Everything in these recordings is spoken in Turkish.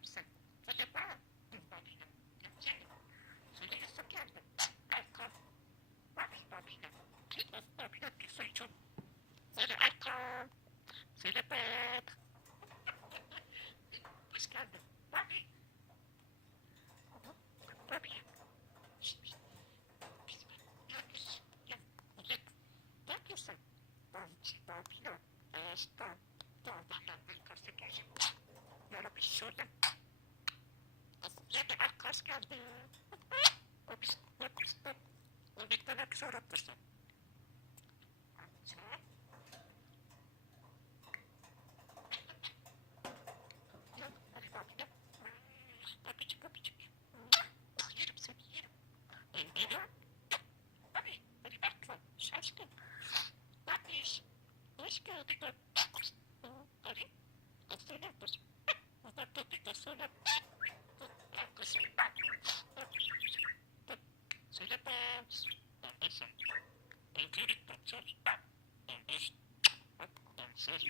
misin? Söyle bana. Babine. Söyle. Söyle Yusuf geldi. Arka. Babine. Babine bir sayı çok. Söyle arka. Söyle bak. Hoş geldin. Babine. Babine. Ne yapıyorsun? Babine. Esta. Babine. Kası gelsin. Yarabbi şurada. Yine arkadaş geldi. O biz yapmıştı. O bir tane kız öğretmişti. Öpücük öpücük. Yerim seni yerim. Geliyor. Abi beni bekle. Şaşkın. Ne yapıyorsun? Hoş geldin. Abi. Nasıl yapıyorsun? Söyle. Söyle ben. Neyse. Öncelikle söyle. Söyle. Söyle.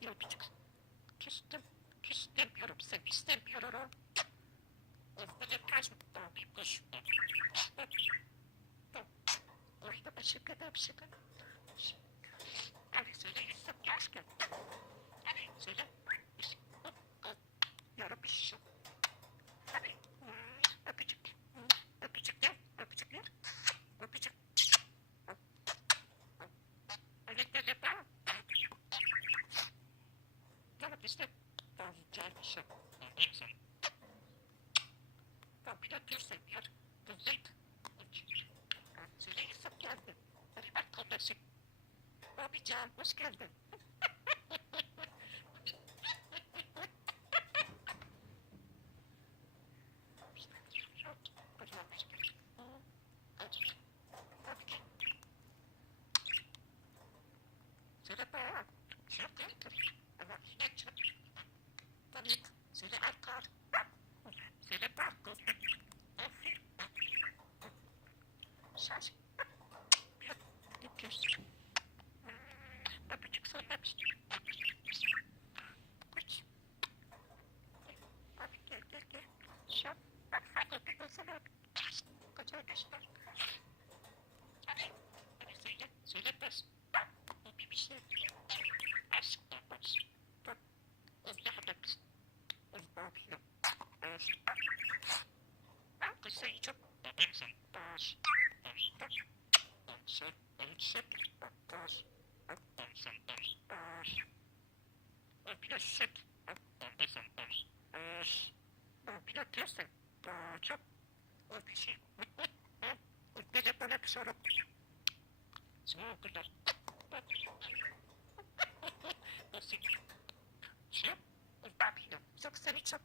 Yapacak. Küstüm. Küstemiyorum seni. İstemiyorum. Böyle kaçmaktan bir boş. Orada başım kadar bir şey kadar. Hadi söyle Yusuf Yaşkın. Hadi söyle. Yarım iş. Hadi. Öpücük. Öpücükler. Öpücükler. Öpücük. Evet de ben. Yarım işte. Ben gelmişim. Neyse. Ben bile göstermiyor. Güzel. Söyle Yusuf geldi. Hadi bak kardeşim. Babican hoş geldin. Söyle bana. Söyle arkar. Söyle bak. Şaş. Yapıyorsun. Öpücük sana öpücük. Kuş. Abi gel. Şap. Bak hadi sana öpücük. Koca öpücükler. Hadi söyle bas. Bir şey. Aşkla bas. Bak. Evladım. Evladım. Ben kısayı çok beğendim. Bas. Bas. Plastik. Plastik. Çok. O bir şey. Bir de bana bir soru. Sana kadar. Nasıl? Şey. Babine. Çok seni çok.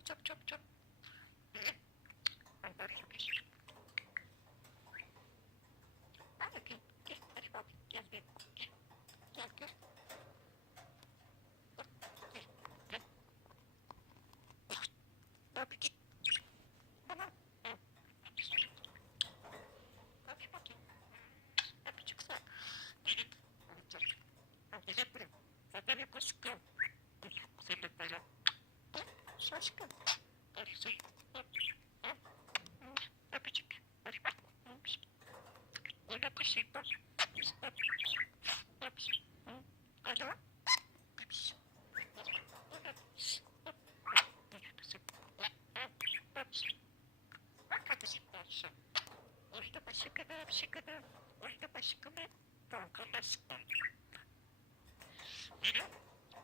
Ben böyle yapayım. Hadi gel. Hadi bak. Gel. Gel. Öpücük. Tamam. Hadi bakayım. Öpücük sen. Gelin. Gelin buraya. Sen benim kuşkum. Sen de böyle. Şaşkın. Öpücük. Öpücük. Hadi bak. Öyle kuşayım bak. Öpücük. Alo. Öpücük. Bak kardeşim dersin. Orada başka mı? Tamam kardeşim. Yine,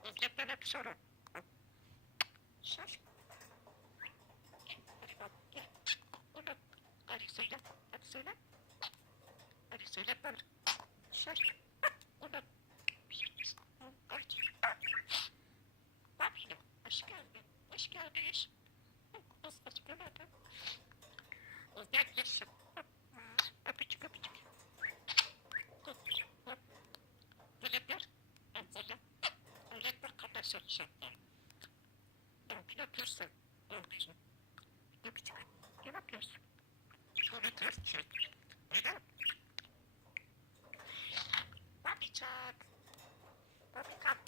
özletmene bir soru. Şaş. Hadi bak, gel. Onu, hadi söyle. Hadi söyle bana. Şaş. Onu. Babine, hoş geldin. Hoş geldiniz. Hoş geldin. Uzaklaşın. Öpücük. Öyle bir kardeşim senden. Ne yapıyorsun? Öpücük. Ne yapıyorsun? Şöyle ters çek. Neden? Babicak. Babicak.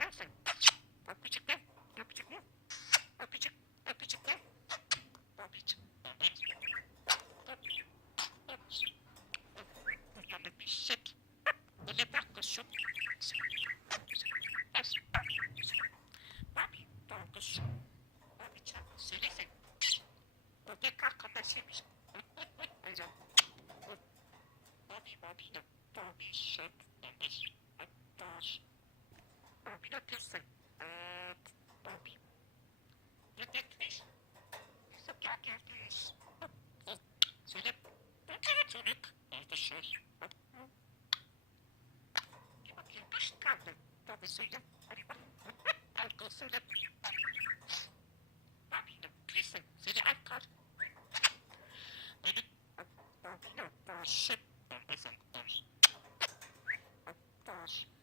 sensin. Öpücük ver. Öpücük ver. Öpücük. Öpücük ver. Öpücük. Yani bir şey. Ele bak kuşum. Babi, doğrusu. Babi can, söylesin. Bebek arkadaşıymış. Hocam. Babi, babi, şey. Dur. Babi ne diyorsun? Babi. Ne dediniz? Kızım gelmiş. Söyle. Çocuk. Nerede şey? Bir bakayım, baş kaldı. Babi söyle. Hadi bak. Alkol söyle. Babi ne diyorsun? Söyle alkol. Benim. Babi ne? Dur. Dur. Dur.